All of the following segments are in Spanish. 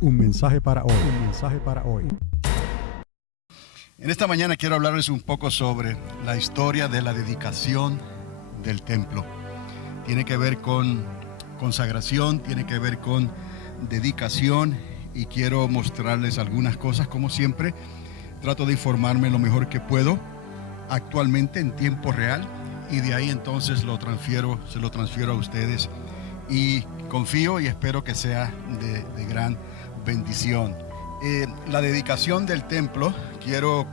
Un mensaje para hoy. Un mensaje para hoy. En esta mañana quiero hablarles un poco sobre la historia de la dedicación del templo. Tiene que ver con consagración, tiene que ver con dedicación y quiero mostrarles algunas cosas. Como siempre, trato de informarme lo mejor que puedo actualmente en tiempo real y de ahí entonces se lo transfiero a ustedes y confío y espero que sea de gran bendición. La dedicación del templo, quiero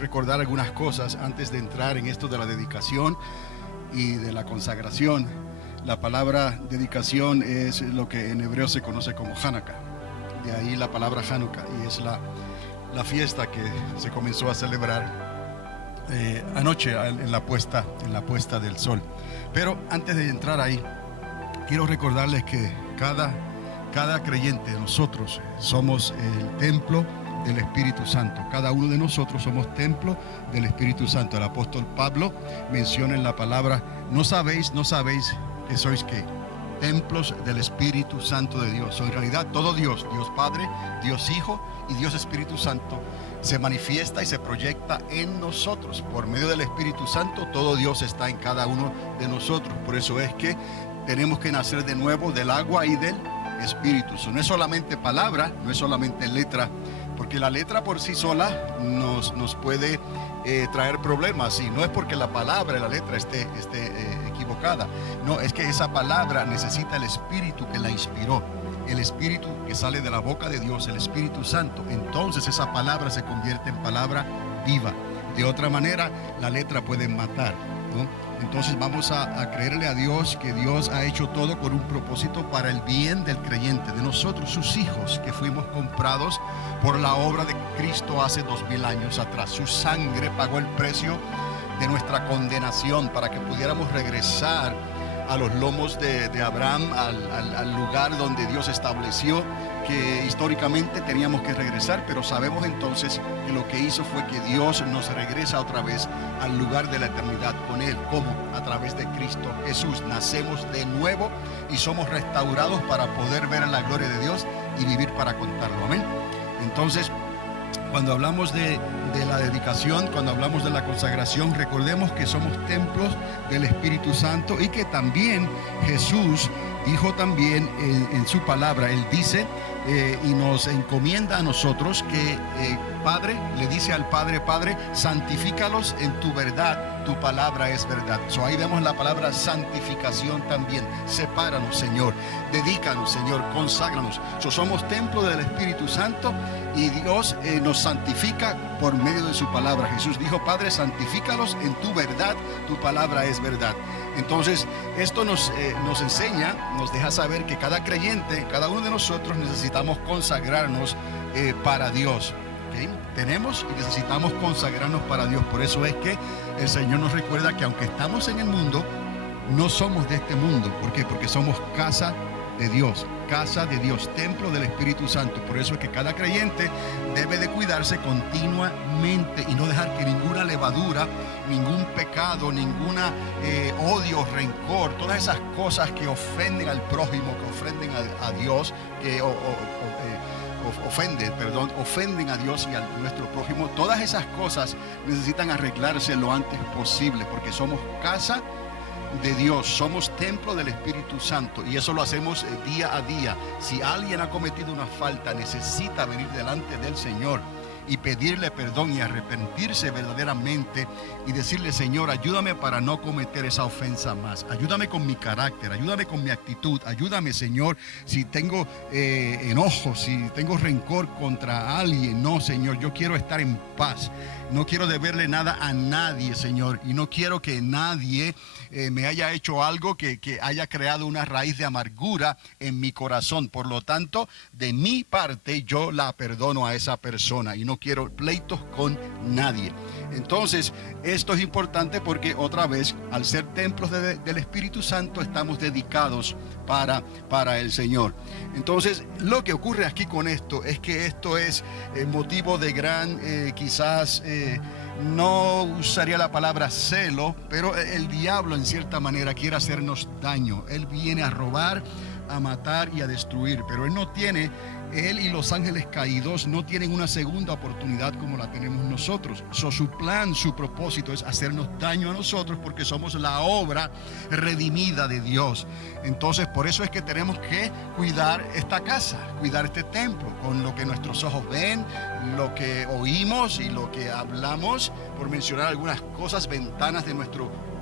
recordar algunas cosas antes de entrar en esto de la dedicación y de la consagración. La palabra dedicación es lo que en hebreo se conoce como Hanukkah, de ahí la palabra Hanukkah, y es la fiesta que se comenzó a celebrar anoche en la puesta del sol. Pero antes de entrar ahí, quiero recordarles que cada creyente, nosotros somos el templo del Espíritu Santo. Cada uno de nosotros somos templo del Espíritu Santo. El apóstol Pablo menciona en la palabra: no sabéis que sois ¿qué? Templos del Espíritu Santo de Dios. En realidad todo Dios Padre, Dios Hijo y Dios Espíritu Santo se manifiesta y se proyecta en nosotros. Por medio del Espíritu Santo todo Dios está en cada uno de nosotros. Por eso es que tenemos que nacer de nuevo del agua y del Espíritu. Eso no es solamente palabra, no es solamente letra, porque la letra por sí sola nos puede traer problemas, y no es porque la palabra y la letra esté equivocada, no, es que esa palabra necesita el Espíritu que la inspiró, el Espíritu que sale de la boca de Dios, el Espíritu Santo. Entonces esa palabra se convierte en palabra viva. De otra manera la letra puede matar, ¿no? Entonces vamos a creerle a Dios que Dios ha hecho todo con un propósito para el bien del creyente, de nosotros, sus hijos, que fuimos comprados por la obra de Cristo hace 2000 años atrás. Su sangre pagó el precio de nuestra condenación para que pudiéramos regresar a los lomos de Abraham, al lugar donde Dios estableció que históricamente teníamos que regresar, pero sabemos entonces que lo que hizo fue que Dios nos regresa otra vez al lugar de la eternidad con Él. ¿Cómo? A través de Cristo Jesús. Nacemos de nuevo y somos restaurados para poder ver la gloria de Dios y vivir para contarlo. Amén. Entonces, cuando hablamos de la dedicación, cuando hablamos de la consagración, recordemos que somos templos del Espíritu Santo y que también Jesús dijo también en su palabra, Él dice y nos encomienda a nosotros que Padre, le dice al Padre: Padre, santifícalos en tu verdad, tu palabra es verdad. Ahí vemos la palabra santificación también. Sepáranos, Señor, dedícanos, Señor, conságranos. Somos templo del Espíritu Santo y Dios nos santifica por medio de su palabra. Jesús dijo: Padre, santifícalos en tu verdad, tu palabra es verdad. Entonces esto nos enseña, nos deja saber que cada creyente, cada uno de nosotros necesitamos consagrarnos para Dios. ¿Okay? Tenemos y necesitamos consagrarnos para Dios. Por eso es que el Señor nos recuerda que aunque estamos en el mundo, no somos de este mundo. ¿Por qué? Porque somos casa de Dios, templo del Espíritu Santo. Por eso es que cada creyente debe de cuidarse continuamente y no dejar que ninguna levadura, ningún pecado, ninguna odio, rencor, todas esas cosas que ofenden al prójimo, que ofenden a Dios, que ofenden a Dios y a nuestro prójimo, todas esas cosas necesitan arreglarse lo antes posible, porque somos casa de Dios, somos templo del Espíritu Santo y eso lo hacemos día a día. Si alguien ha cometido una falta, necesita venir delante del Señor y pedirle perdón y arrepentirse verdaderamente y decirle: Señor, ayúdame para no cometer esa ofensa más, ayúdame con mi carácter, ayúdame con mi actitud, ayúdame, Señor, si tengo enojo, si tengo rencor contra alguien. No, Señor, yo quiero estar en paz, no quiero deberle nada a nadie, Señor, y no quiero que nadie me haya hecho algo que haya creado una raíz de amargura en mi corazón. Por lo tanto, de mi parte yo la perdono a esa persona y no quiero pleitos con nadie. Entonces esto es importante porque otra vez, al ser templos del Espíritu Santo, estamos dedicados para el Señor. Entonces lo que ocurre aquí con esto es que esto es motivo de gran quizás no usaría la palabra celo, pero el diablo en cierta manera quiere hacernos daño. Él viene a robar, a matar y a destruir, pero él no tiene Él y los ángeles caídos no tienen una segunda oportunidad como la tenemos nosotros. Su plan, su propósito es hacernos daño a nosotros porque somos la obra redimida de Dios. Entonces, por eso es que tenemos que cuidar esta casa, cuidar este templo, con lo que nuestros ojos ven, lo que oímos y lo que hablamos, por mencionar algunas cosas, ventanas de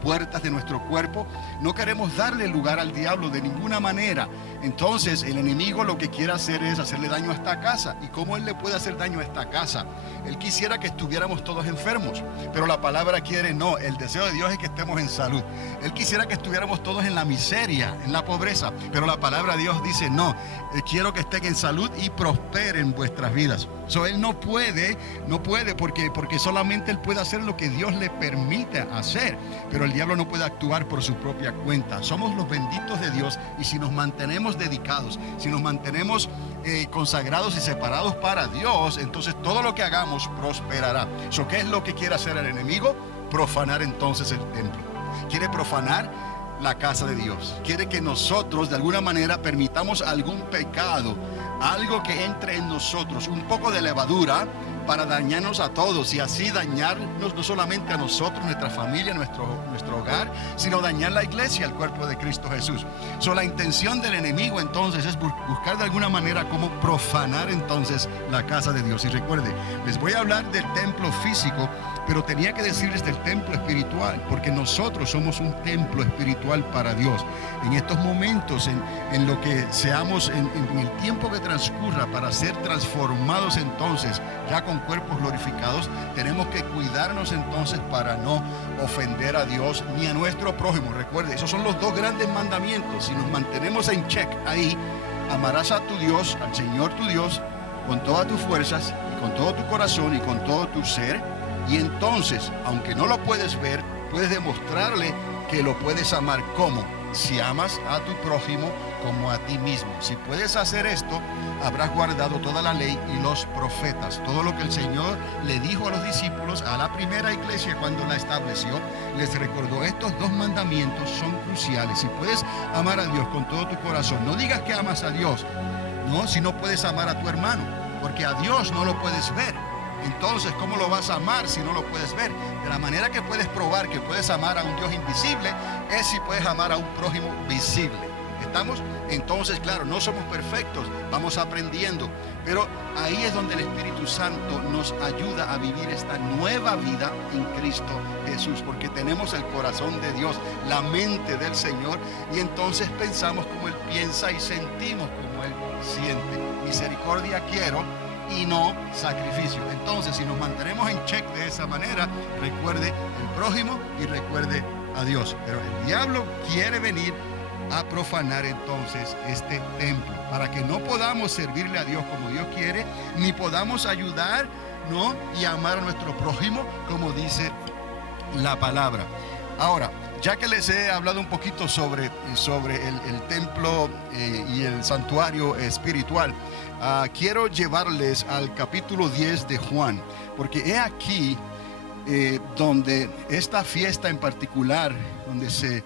puertas de nuestro cuerpo. No queremos darle lugar al diablo de ninguna manera. Entonces el enemigo lo que quiere hacer es hacerle daño a esta casa. ¿Y cómo él le puede hacer daño a esta casa? Él quisiera que estuviéramos todos enfermos, pero la palabra quiere no. El deseo de Dios es que estemos en salud. Él quisiera que estuviéramos todos en la miseria, en la pobreza, pero la palabra de Dios dice no. Quiero que estén en salud y prosperen vuestras vidas. Él no puede porque solamente él puede hacer lo que Dios le permite hacer, pero el diablo no puede actuar por su propia cuenta. Somos los benditos de Dios, y si nos mantenemos dedicados, si nos mantenemos consagrados y separados para Dios, entonces todo lo que hagamos prosperará. ¿Qué es lo que quiere hacer el enemigo? Profanar entonces el templo. Quiere profanar la casa de Dios. Quiere que nosotros de alguna manera permitamos algún pecado, algo que entre en nosotros, un poco de levadura, para dañarnos a todos, y así dañarnos no solamente a nosotros, nuestra familia, nuestro hogar, sino dañar la iglesia, el cuerpo de Cristo Jesús. La intención del enemigo entonces es buscar de alguna manera cómo profanar entonces la casa de Dios. Y recuerde, les voy a hablar del templo físico, pero tenía que decirles del templo espiritual, porque nosotros somos un templo espiritual para Dios. En estos momentos, en lo que seamos, en el tiempo que transcurra para ser transformados entonces, ya con cuerpos glorificados, tenemos que cuidarnos entonces para no ofender a Dios ni a nuestro prójimo. Recuerde, esos son los dos grandes mandamientos. Si nos mantenemos en check ahí, amarás a tu Dios, al Señor tu Dios, con todas tus fuerzas, y con todo tu corazón y con todo tu ser. Y entonces, aunque no lo puedes ver, puedes demostrarle que lo puedes amar. ¿Cómo? Si amas a tu prójimo como a ti mismo. Si puedes hacer esto, habrás guardado toda la ley y los profetas. Todo lo que el Señor le dijo a los discípulos, a la primera iglesia cuando la estableció, les recordó: estos dos mandamientos son cruciales. Si puedes amar a Dios con todo tu corazón, no digas que amas a Dios, no, si no puedes amar a tu hermano, porque a Dios no lo puedes ver. Entonces, ¿cómo lo vas a amar si no lo puedes ver? De la manera que puedes probar que puedes amar a un Dios invisible es si puedes amar a un prójimo visible. ¿Estamos? Entonces, claro, no somos perfectos, vamos aprendiendo, pero ahí es donde el Espíritu Santo nos ayuda a vivir esta nueva vida en Cristo Jesús, porque tenemos el corazón de Dios, la mente del Señor, y entonces pensamos como Él piensa y sentimos como Él siente. Misericordia quiero y no sacrificio. Entonces, si nos mantenemos en check de esa manera, recuerde el prójimo y recuerde a Dios. Pero el diablo quiere venir a profanar entonces este templo, para que no podamos servirle a Dios como Dios quiere, ni podamos ayudar, ¿no?, y amar a nuestro prójimo como dice la palabra. Ahora, ya que les he hablado un poquito sobre el templo y el santuario espiritual, quiero llevarles al capítulo 10 de Juan, porque he aquí donde esta fiesta en particular, donde se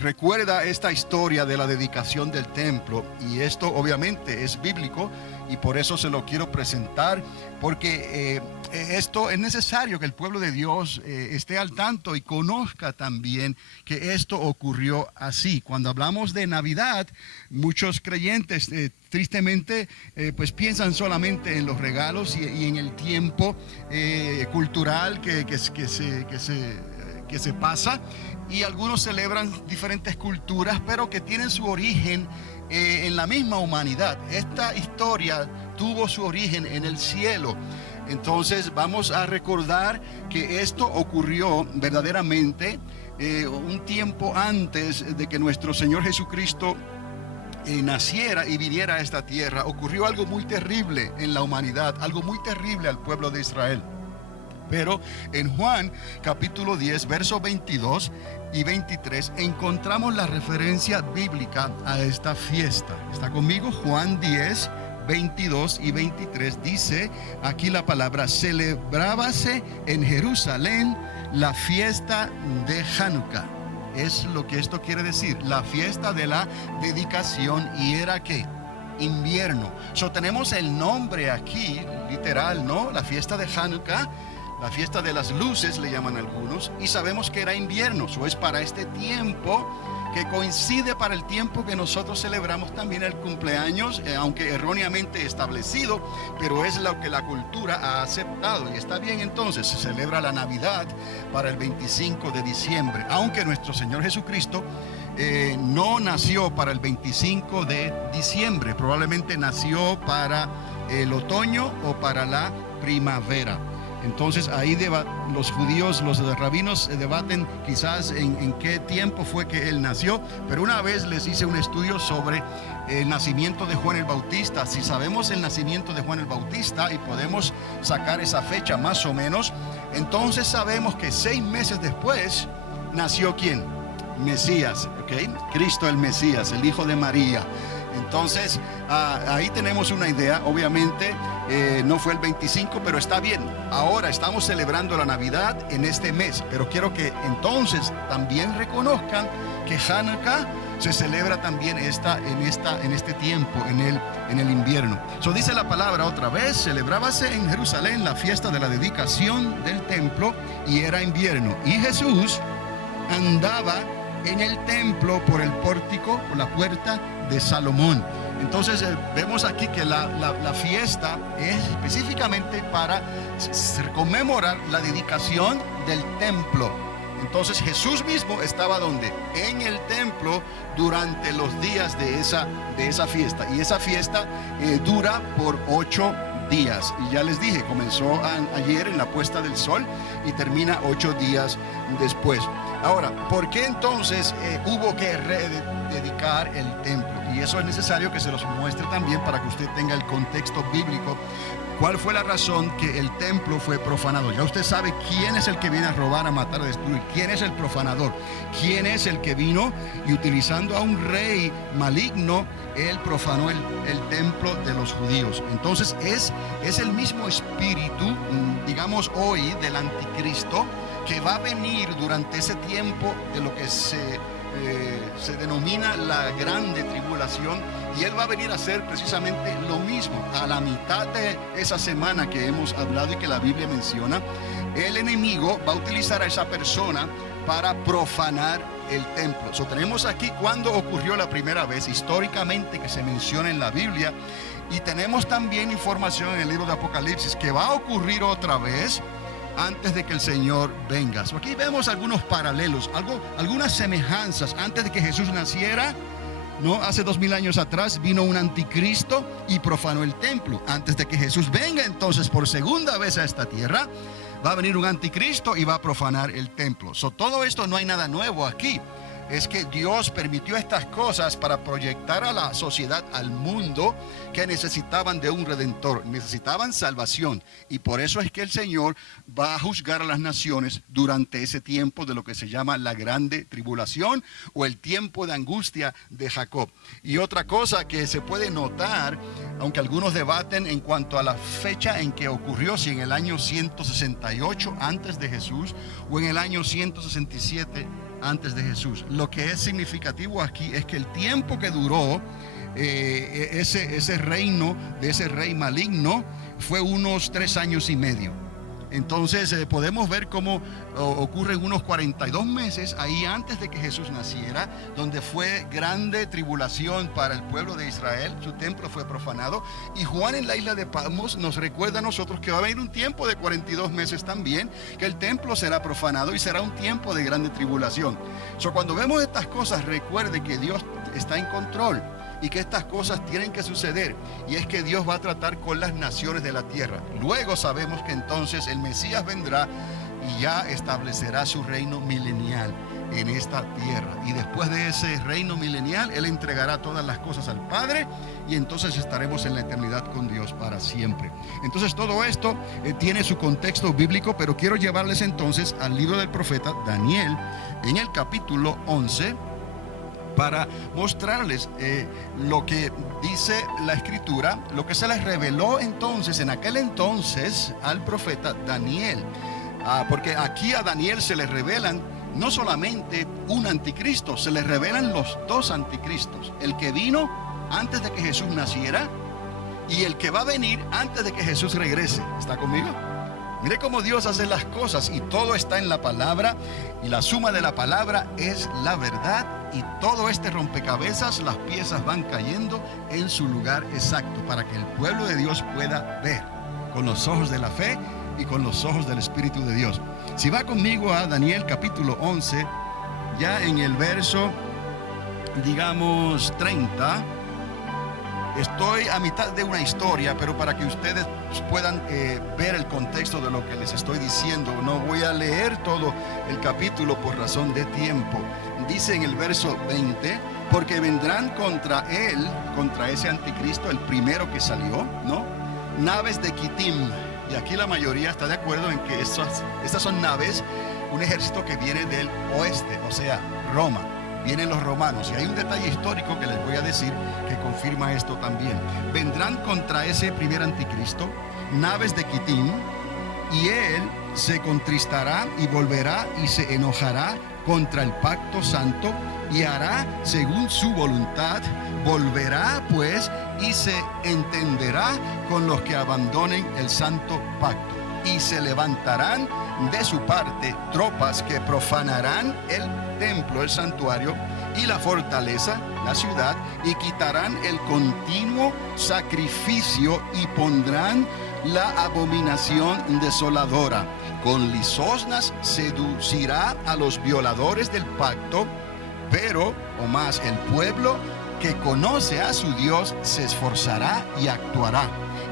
recuerda esta historia de la dedicación del templo, y esto obviamente es bíblico, y por eso se lo quiero presentar, porque esto es necesario que el pueblo de Dios esté al tanto y conozca también que esto ocurrió así. Cuando hablamos de Navidad, muchos creyentes tristemente pues piensan solamente en los regalos y en el tiempo cultural que se pasa, y algunos celebran diferentes culturas, pero que tienen su origen en la misma humanidad. Esta historia tuvo su origen en el cielo. Entonces vamos a recordar que esto ocurrió verdaderamente un tiempo antes de que nuestro Señor Jesucristo naciera y viniera a esta tierra. Ocurrió algo muy terrible en la humanidad, algo muy terrible al pueblo de Israel. Pero en Juan capítulo 10, versos 22 y 23 encontramos la referencia bíblica a esta fiesta. ¿Está conmigo? Juan 10, 22 y 23 dice aquí la palabra: celebrábase en Jerusalén la fiesta de Hanukkah. Es lo que esto quiere decir, la fiesta de la dedicación. ¿Y era qué? invierno. Tenemos el nombre aquí, literal, ¿no? La fiesta de Hanukkah, la fiesta de las luces le llaman algunos, y sabemos que era invierno. Es para este tiempo que coincide para el tiempo que nosotros celebramos también el cumpleaños, aunque erróneamente establecido, pero es lo que la cultura ha aceptado, y está bien. Entonces se celebra la Navidad para el 25 de diciembre, aunque nuestro Señor Jesucristo no nació para el 25 de diciembre, probablemente nació para el otoño o para la primavera. Entonces ahí los judíos, los rabinos debaten quizás en qué tiempo fue que él nació, pero una vez les hice un estudio sobre el nacimiento de Juan el Bautista. Si sabemos el nacimiento de Juan el Bautista y podemos sacar esa fecha más o menos, entonces sabemos que 6 meses después nació ¿quién? Mesías, ¿ok? Cristo el Mesías, el hijo de María. Entonces ahí tenemos una idea. Obviamente no fue el 25, pero está bien. Ahora estamos celebrando la Navidad en este mes, pero quiero que entonces también reconozcan que Hanukkah se celebra también en este tiempo, en el invierno. Dice la palabra otra vez: celebrábase en Jerusalén la fiesta de la dedicación del templo, y era invierno, y Jesús andaba en el templo por el pórtico, por la puerta de Salomón. Entonces vemos aquí que la fiesta es específicamente para conmemorar la dedicación del templo. Entonces Jesús mismo estaba ¿dónde? En el templo durante los días de esa fiesta, y esa fiesta dura por 8 días, y ya les dije, comenzó ayer en la puesta del sol y termina 8 días después. Ahora, ¿por qué entonces hubo que rededicar el templo? Y eso es necesario que se los muestre también para que usted tenga el contexto bíblico. ¿Cuál fue la razón que el templo fue profanado? Ya usted sabe quién es el que viene a robar, a matar, a destruir. ¿Quién es el profanador? ¿Quién es el que vino y utilizando a un rey maligno, él profanó el templo de los judíos? Entonces es el mismo espíritu, digamos hoy, del anticristo, que va a venir durante ese tiempo de lo que se denomina la grande tribulación, y él va a venir a hacer precisamente lo mismo. A la mitad de esa semana que hemos hablado y que la Biblia menciona, el enemigo va a utilizar a esa persona para profanar el templo. Tenemos aquí cuando ocurrió la primera vez históricamente que se menciona en la Biblia, y tenemos también información en el libro de Apocalipsis que va a ocurrir otra vez antes de que el Señor venga. Aquí vemos algunos paralelos, algunas semejanzas. Antes de que Jesús naciera, ¿no? Hace 2000 años atrás vino un anticristo y profanó el templo. Antes de que Jesús venga entonces por segunda vez a esta tierra, va a venir un anticristo y va a profanar el templo. Todo esto no hay nada nuevo aquí. Es que Dios permitió estas cosas para proyectar a la sociedad, al mundo, que necesitaban de un redentor, necesitaban salvación. Y por eso es que el Señor va a juzgar a las naciones durante ese tiempo de lo que se llama la grande tribulación, o el tiempo de angustia de Jacob. Y otra cosa que se puede notar, aunque algunos debaten en cuanto a la fecha en que ocurrió, si en el año 168 antes de Jesús o en el año 167 antes de Jesús. Lo que es significativo aquí es que el tiempo que duró ese reino de ese rey maligno fue unos 3 años y medio. Entonces podemos ver cómo ocurren unos 42 meses ahí antes de que Jesús naciera, donde fue grande tribulación para el pueblo de Israel. Su templo fue profanado, y Juan en la isla de Patmos nos recuerda a nosotros que va a venir un tiempo de 42 meses también, que el templo será profanado y será un tiempo de grande tribulación. Cuando vemos estas cosas, recuerde que Dios está en control y que estas cosas tienen que suceder, y es que Dios va a tratar con las naciones de la tierra. Luego sabemos que entonces el Mesías vendrá y ya establecerá su reino milenial en esta tierra, y después de ese reino milenial Él entregará todas las cosas al Padre, y entonces estaremos en la eternidad con Dios para siempre. Entonces todo esto tiene su contexto bíblico, pero quiero llevarles entonces al libro del profeta Daniel en el capítulo 11 para mostrarles lo que dice la Escritura, lo que se les reveló entonces, en aquel entonces, al profeta Daniel. Porque aquí a Daniel se le revelan no solamente un anticristo, se le revelan los 2 anticristos, el que vino antes de que Jesús naciera y el que va a venir antes de que Jesús regrese. ¿Está conmigo? Mire cómo Dios hace las cosas y todo está en la palabra, y la suma de la palabra es la verdad, y todo este rompecabezas, las piezas van cayendo en su lugar exacto para que el pueblo de Dios pueda ver con los ojos de la fe y con los ojos del Espíritu de Dios. Si va conmigo a Daniel capítulo 11, ya en el verso, digamos, 30, estoy a mitad de una historia, pero para que ustedes puedan ver el contexto de lo que les estoy diciendo, no voy a leer todo el capítulo por razón de tiempo. Dice en el verso 20, porque vendrán contra él, contra ese anticristo, el primero que salió, ¿no? Naves de Quitim. Y aquí la mayoría está de acuerdo en que estas son naves, un ejército que viene del oeste, o sea, Roma. Vienen los romanos, y hay un detalle histórico que les voy a decir que confirma esto también. Vendrán contra ese primer anticristo naves de Quitim, y él se contristará y volverá y se enojará contra el pacto santo y hará según su voluntad. Volverá pues y se entenderá con los que abandonen el santo pacto, y se levantarán de su parte tropas que profanarán el templo, el santuario y la fortaleza, la ciudad, y quitarán el continuo sacrificio y pondrán la abominación desoladora. Con limosnas seducirá a los violadores del pacto, pero, o más, el pueblo que conoce a su Dios se esforzará y actuará.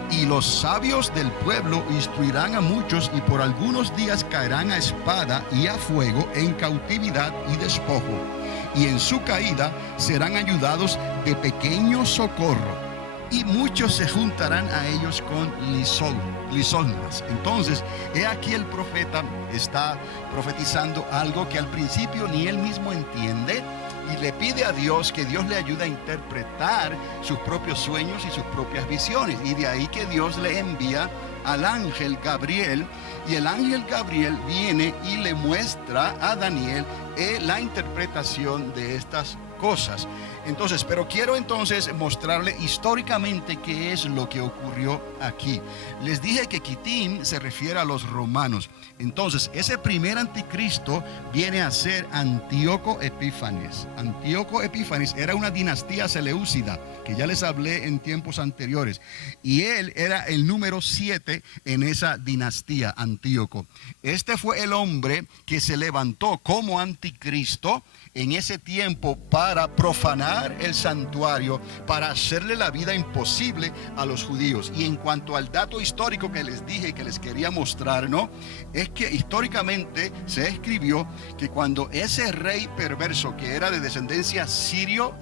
Y los sabios del pueblo instruirán a muchos, y por algunos días caerán a espada y a fuego, en cautividad y despojo. Y en su caída serán ayudados de pequeño socorro, y muchos se juntarán a ellos con limosnas. Entonces, he aquí el profeta está profetizando algo que al principio ni él mismo entiende, y le pide a Dios que Dios le ayude a interpretar sus propios sueños y sus propias visiones. Y de ahí que Dios le envía al ángel Gabriel, y el ángel Gabriel viene y le muestra a Daniel la interpretación de estas cosas. Entonces, pero quiero entonces mostrarle históricamente qué es lo que ocurrió aquí. Les dije que Quitim se refiere a los romanos. Entonces, ese primer anticristo viene a ser Antíoco Epífanes. Antíoco Epífanes era una dinastía seleucida, que ya les hablé en tiempos anteriores, y él era el número 7 en esa dinastía, Antíoco. Este fue el hombre que se levantó como anticristo en ese tiempo para profanar el santuario, para hacerle la vida imposible a los judíos. Y en cuanto al dato histórico que les dije, que les quería mostrar, ¿no?, es que históricamente se escribió que cuando ese rey perverso, que era de descendencia sirio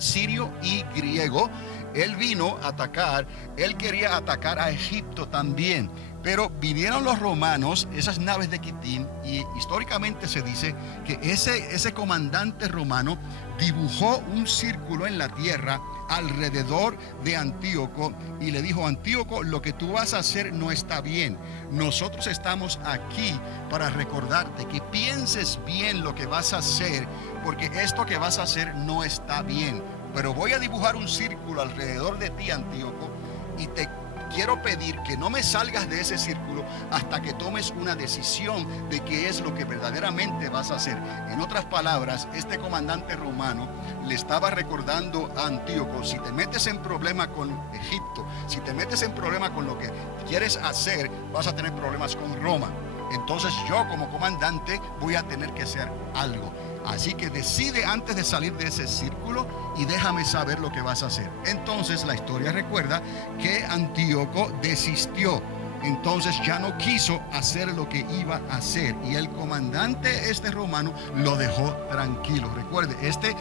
y griego, él vino a atacar, él quería atacar a Egipto también. Pero vinieron los romanos, esas naves de Quitim, y históricamente se dice que ese comandante romano dibujó un círculo en la tierra alrededor de Antíoco, y le dijo: Antíoco, lo que tú vas a hacer no está bien. Nosotros estamos aquí para recordarte que pienses bien lo que vas a hacer, porque esto que vas a hacer no está bien. Pero voy a dibujar un círculo alrededor de ti, Antíoco, y te quiero pedir que no me salgas de ese círculo hasta que tomes una decisión de qué es lo que verdaderamente vas a hacer. En otras palabras, este comandante romano le estaba recordando a Antíoco: si te metes en problema con Egipto, si te metes en problema con lo que quieres hacer, vas a tener problemas con Roma. Entonces yo, como comandante, voy a tener que hacer algo. Así que decide antes de salir de ese círculo y déjame saber lo que vas a hacer. Entonces la historia recuerda que Antíoco desistió. Entonces ya no quiso hacer lo que iba a hacer, y el comandante romano lo dejó tranquilo. Recuerde, este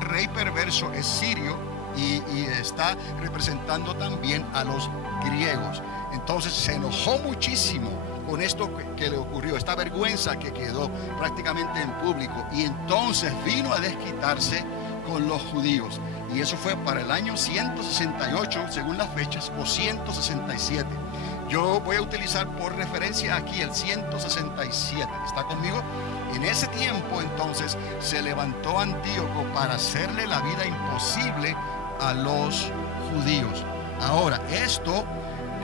rey perverso es sirio y está representando también a los griegos. Entonces se enojó muchísimo con esto que le ocurrió, esta vergüenza que quedó prácticamente en público, y entonces vino a desquitarse con los judíos. Y eso fue para el año 168 según las fechas, o 167. Yo voy a utilizar por referencia aquí el 167. ¿Está conmigo? En ese tiempo entonces se levantó Antíoco para hacerle la vida imposible a los judíos. Ahora, esto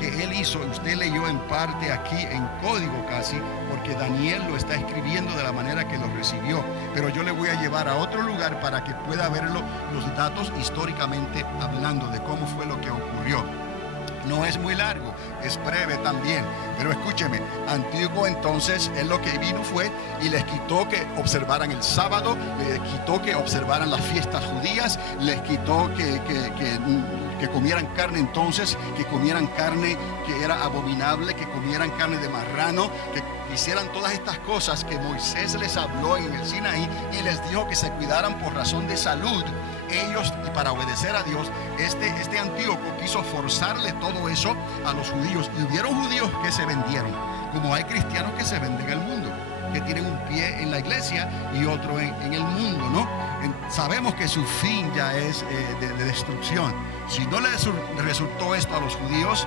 que él hizo, usted leyó en parte aquí en código casi, porque Daniel lo está escribiendo de la manera que lo recibió, pero yo le voy a llevar a otro lugar para que pueda verlo, los datos históricamente hablando de cómo fue lo que ocurrió. No es muy largo, es breve también, pero escúcheme, Antíoco entonces él lo que vino fue y les quitó que observaran el sábado, les quitó que observaran las fiestas judías, les quitó que comieran carne entonces, que comieran carne que era abominable, que comieran carne de marrano, que hicieran todas estas cosas que Moisés les habló en el Sinaí y les dijo que se cuidaran por razón de salud. Ellos, y para obedecer a Dios, este Antíoco quiso forzarle todo eso a los judíos. Y hubieron judíos que se vendieron, como hay cristianos que se venden al mundo, que tienen un pie en la iglesia y otro en el mundo, ¿no? Sabemos que su fin ya es de destrucción. Si no les resultó esto a los judíos,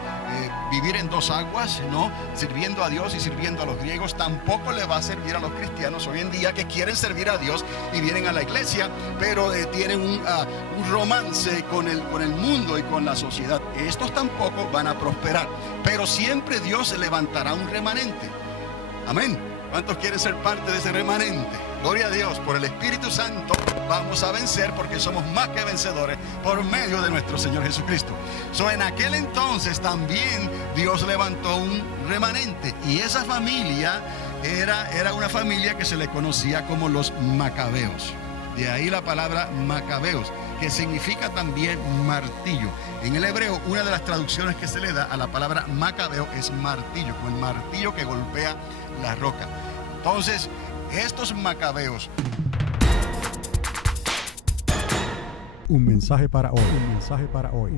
vivir en dos aguas, ¿no? Sirviendo a Dios y sirviendo a los griegos, tampoco le va a servir a los cristianos hoy en día que quieren servir a Dios y vienen a la iglesia, pero tienen un romance con el mundo y con la sociedad. Estos tampoco van a prosperar, pero siempre Dios levantará un remanente. Amén. ¿Cuántos quieren ser parte de ese remanente? Gloria a Dios, por el Espíritu Santo vamos a vencer porque somos más que vencedores por medio de nuestro Señor Jesucristo. En aquel entonces también Dios levantó un remanente y esa familia era una familia que se le conocía como los macabeos. De ahí la palabra macabeos, que significa también martillo. En el hebreo, una de las traducciones que se le da a la palabra macabeo es martillo, como el martillo que golpea la roca. Entonces, estos macabeos. Un mensaje para hoy. Un mensaje para hoy.